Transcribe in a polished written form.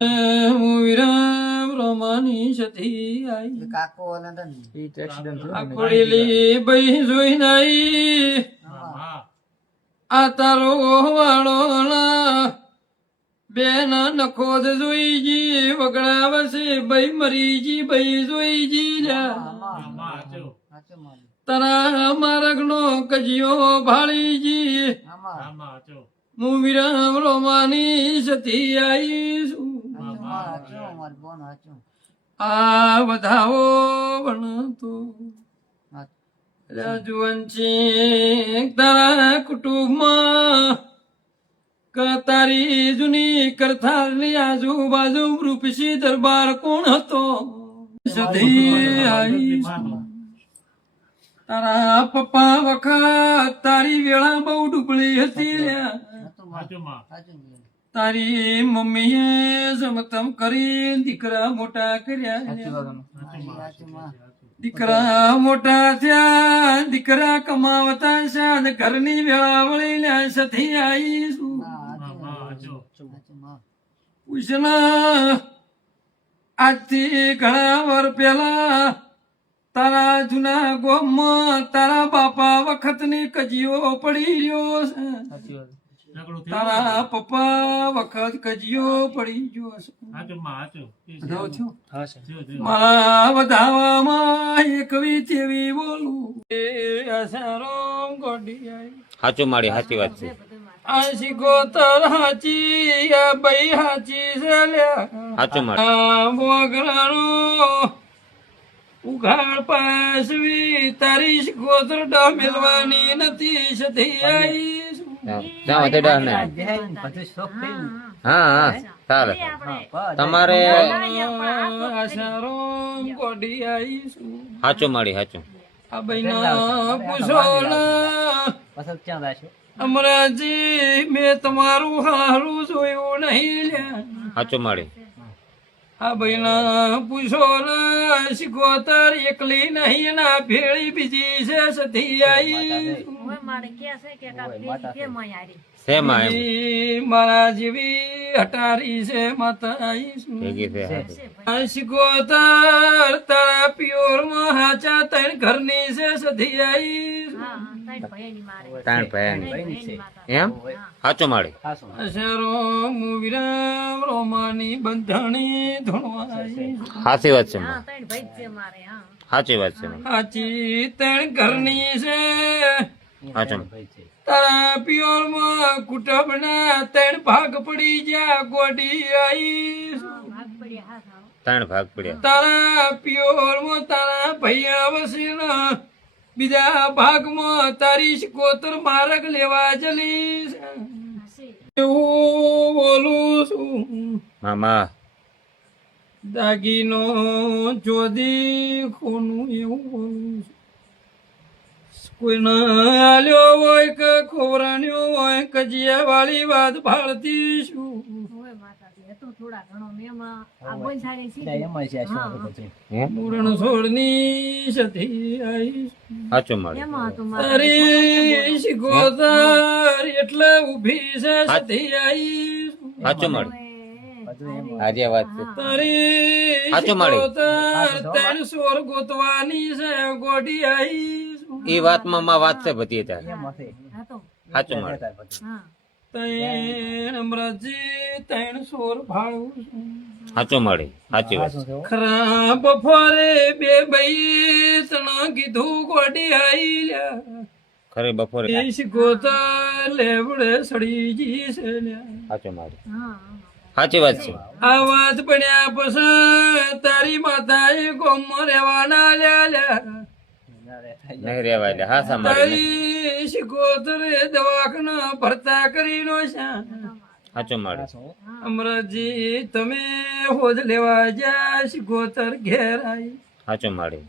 વિરામ રોમાની સતી આઈ કાકો ને આખોડેલી બઈ જોઈ નાઈ આ તારો વાળો બેન નખોદ જોઈજી વગડા વસે બઈ મરીજી બઈ જોઈજી તારા મારગનો કજિયો ભાળીજી હું વિરામ રોમાની સતી આઈશું આ વધાવો ભણતો રાજવંશી તારા કુટુંબમાં તારી જૂની કરથારની આજુબાજુ રૂપસી દરબાર કોણ હતો સધી આઈશું તારા પપ્પા વખત તારી વેળા બહુ ડૂબળી હતી તારી મમ્મીએ જમતમ કરી દીકરા મોટા કર્યા દીકરા મોટા થયા દીકરા કમાવતા શાદ ઘરની વેળા વળી સથી આવીશું પૂછના આજથી ઘણા વર પહેલા તારા જૂના ગોમમાં તારા બાપા વખતની કજીઓ પડી રહ્યો છે તારા પપ્પા વખત કજીયો પડી ગયો છે મારા વધાવામાં એકવી તેવી બોલું આસારામ ગોડી સાચું મારી સાચી વાત છે આશી ગોતર હાચી આ બઈ હાચી છે સાચું મારી મોગરાનો ઉઘાડ પાસવી તારી ગોતર ડા મેલવાની નથી સધી આવી હા ચાલે તમારે સાચું મારી સાચું આ બહેના પૂછો અમરાજી મેં તમારું હારું જોયું નહીં સાચું મારી આ બહેના પૂછો શીખોતર એકલી નહીં ના ભેળી બીજી છે સધી આવી મારા જેવી હટારી છે માતા શીખોતર તારા પિયોર માં હાચા ત્રણ ઘરની છે સધી આવી એમ સાચું મારી વિરામ રોમાની બંધણી ધોણવાઈ સાચી વાત છે સાચી વાત છે સાચી ત્રણ ઘરની છે સાચું તારા પિયોર માં કુટુંબ ના ત્રણ ભાગ પડી ગયા ગોડી આઈ ત્રણ ભાગ પડ્યા તારા પિયોર માં તારા ભૈયા વસીના બીજા ભાગમાં તારી શિકોતર માર્ગ લેવા જલી એવું બોલું છું મામા દાગીનો જોદી ખોનું એવું બોલું છું કોઈ ના લ્યો હોય કે ખોવરાણ્યો હોય કજિયા વાળી વાત ભાળતી છું મૂરણ છોડની સતી આઈ સાચું મારી તારી શિકોતર એટલે ઉભી છે સતી આઈ સાચું મારી આજે વાત છે તારી સાચું મારી શિકોતર ત્રણ સોર ગોતવાની છે ગોડી આઈ એ વાતમાં માં વાત છે બધી ત્યાં સાચું મારી ત્રણ અમરાજી ત્રણ સોર ભાળું સાચું મારી સાચી વાત ખરા બફોરે બે બઈ તને કીધું ગોડી આઈ ખરે બપોરે ગોતા લેવડે સડીજી છે સાચું મારી સાચી વાત છે આ વાત પડ્યા પછી તારી માતાએ ગોમમાં રહેવાના લ્યા નહીં રેવાય લે હા સાંભળી તારી શિકોતરે દવાખાના ભરતા કરીનો છે સાચું મારી અમરાજી તમે હોજ લેવા જા શિકોતર ઘેર આવી સાચું મારી